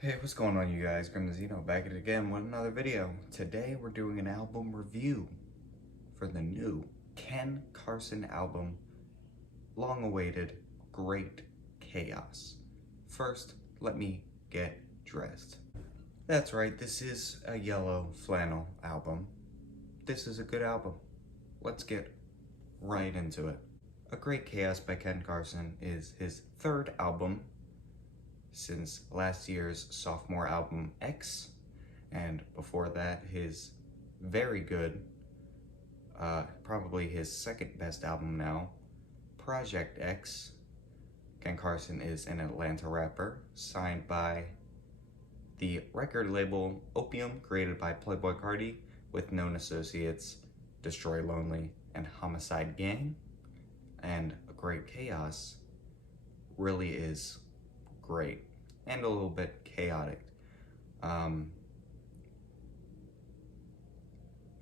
Hey, what's going on, you guys? Grimazino back at it again with another video. Today we're doing an album review for the new Ken Carson album, long awaited, Great Chaos. First, let me get dressed. That's right, this is a yellow flannel album. This is a good album. Let's get right into it. A Great Chaos by Ken Carson is his third album since last year's sophomore album X, and before that his very good, probably his second best album now, Project X. Ken Carson is an Atlanta rapper signed by the record label Opium, created by Playboi Carti, with known associates Destroy Lonely and Homicide Gang. And A Great Chaos really is great and a little bit chaotic.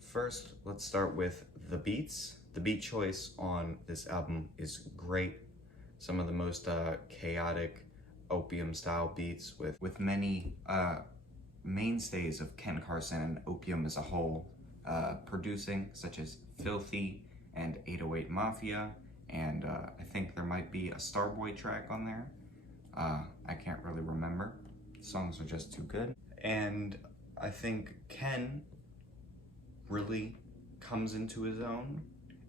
First, let's start with the beats. The beat choice on this album is great. Some of the most chaotic Opium style beats with many mainstays of Ken Carson and Opium as a whole producing, such as Filthy and 808 Mafia, and I think there might be a Starboy track on there. I can't really remember. The songs are just too good. And I think Ken really comes into his own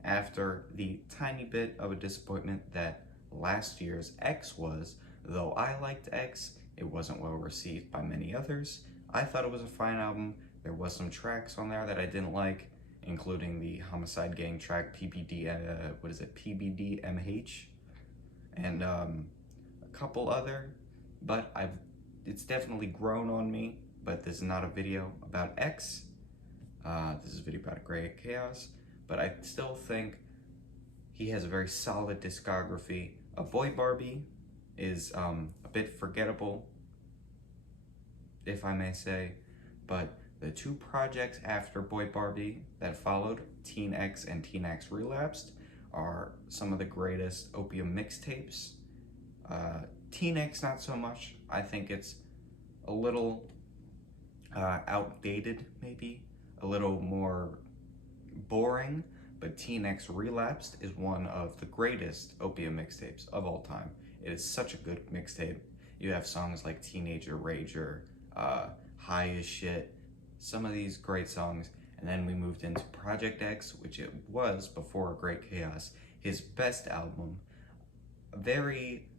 after the tiny bit of a disappointment that last year's X was. Though I liked X, it wasn't well received by many others. I thought it was a fine album. There was some tracks on there that I didn't like, including the Homicide Gang track PBDMH, and a couple other, but it's definitely grown on me. But this is not a video about X. This is a video about Great Chaos, but I still think he has a very solid discography. Boy Barbie is a bit forgettable, if I may say, but the two projects after Boy Barbie that followed, Teen X and Teen X Relapsed, are some of the greatest Opium mixtapes. Teen X, not so much. I think it's a little outdated, maybe a little more boring, but Teen X Relapsed is one of the greatest Opium mixtapes of all time. It is such a good mixtape. You have songs like Teenager Rager, High as Shit, some of these great songs. And then we moved into Project X, which it was before Great Chaos, his best album. Very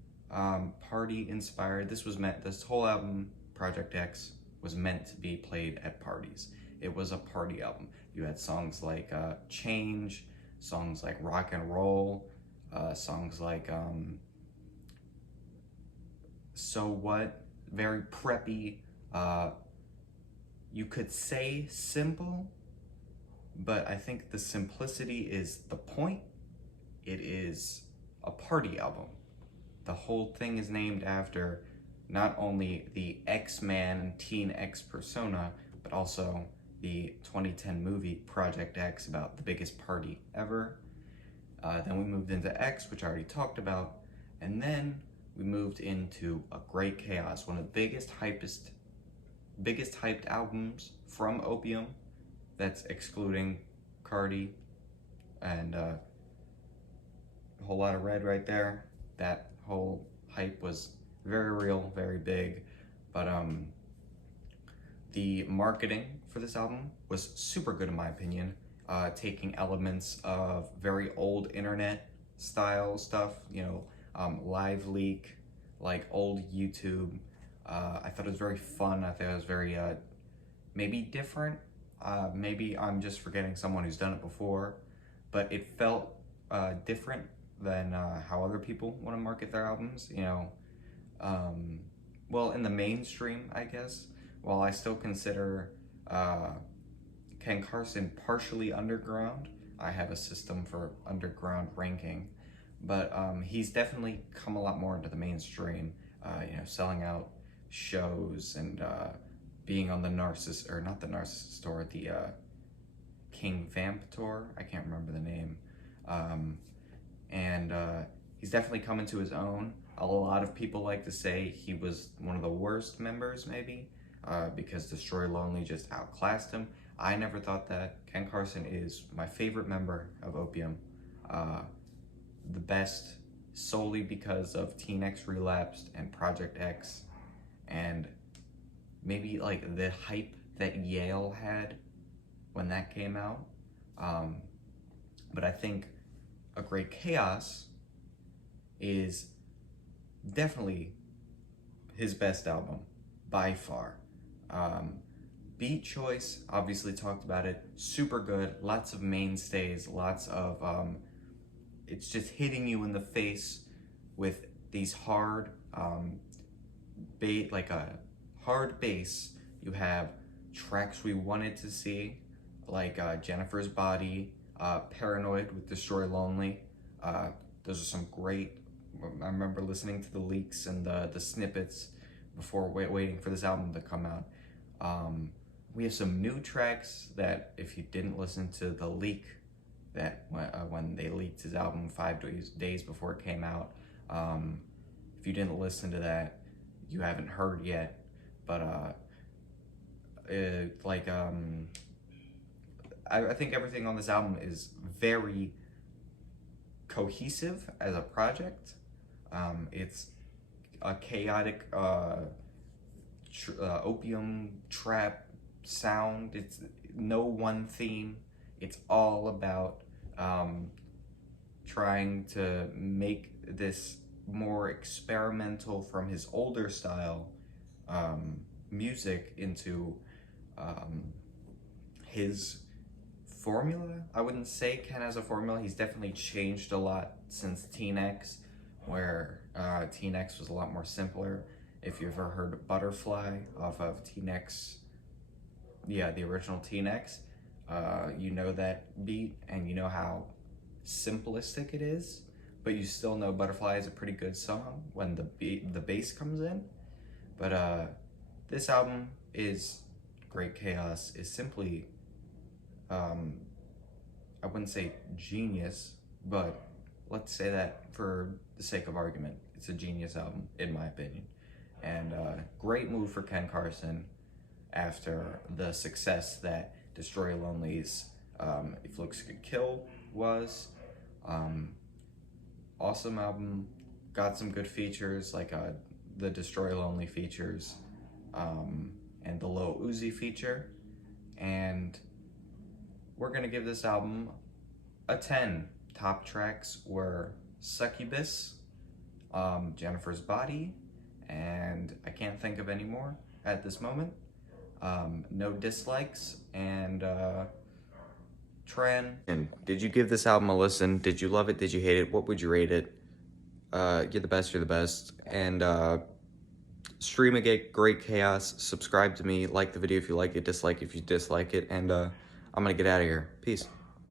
party inspired. This whole album, Project X, was meant to be played at parties. It was a party album. You had songs like Change, songs like Rock and Roll, songs like So What, very preppy. You could say simple, but I think the simplicity is the point. It is a party album. The whole thing is named after not only the X-Man Teen X persona, but also the 2010 movie Project X about the biggest party ever. Then we moved into X, which I already talked about, and then we moved into A Great Chaos, one of the biggest hyped albums from Opium. That's excluding Cardi and a whole lot of red right there. That whole hype was very real, very big, but the marketing for this album was super good in my opinion, taking elements of very old internet style stuff, live leak, like old YouTube. I thought it was very fun. I thought it was very maybe different. Maybe I'm just forgetting someone who's done it before, but it felt different than how other people want to market their albums, well, in the mainstream, I guess. While I still consider Ken Carson partially underground, I have a system for underground ranking, but he's definitely come a lot more into the mainstream, selling out shows and being on the not the Narcissist tour, the King Vamp tour. I can't remember the name. And he's definitely come into his own. A lot of people like to say he was one of the worst members, maybe, because Destroy Lonely just outclassed him. I never thought that. Ken Carson is my favorite member of Opium. The best solely because of Teen X Relapsed and Project X, and maybe like the hype that Yale had when that came out. But I think A Great Chaos is definitely his best album by far. Beat choice, obviously talked about it, super good, lots of mainstays, lots of it's just hitting you in the face with these hard like a hard bass. You have tracks we wanted to see, like Jennifer's Body, Paranoid with Destroy Lonely. Those are some great, I remember listening to the leaks and the snippets before waiting for this album to come out. We have some new tracks that if you didn't listen to the leak that when they leaked his album 5 days before it came out, if you didn't listen to that, you haven't heard yet. But I think everything on this album is very cohesive as a project. It's a chaotic opium trap sound. It's no one theme. It's all about trying to make this more experimental from his older style music into his formula. I wouldn't say Ken has a formula. He's definitely changed a lot since Teen X, where Teen X was a lot more simpler. If you ever heard Butterfly off of Teen X, yeah, the original Teen X, you know that beat and you know how simplistic it is, but you still know Butterfly is a pretty good song when the bass comes in. But this album is Great Chaos is simply, I wouldn't say genius, but let's say that for the sake of argument, it's a genius album in my opinion. And great move for Ken Carson after the success that Destroy Lonely's If Looks Could Kill was. Awesome album, got some good features like the Destroy Lonely features and the Lil Uzi feature. And we're gonna give this album a 10. Top tracks were Succubus, Jennifer's Body, and I can't think of any more at this moment. No dislikes, and Tran. And did you give this album a listen? Did you love it? Did you hate it? What would you rate it? You're the best, you're the best. And stream a Great Chaos, subscribe to me, like the video if you like it, dislike if you dislike it, and I'm gonna get out of here. Peace.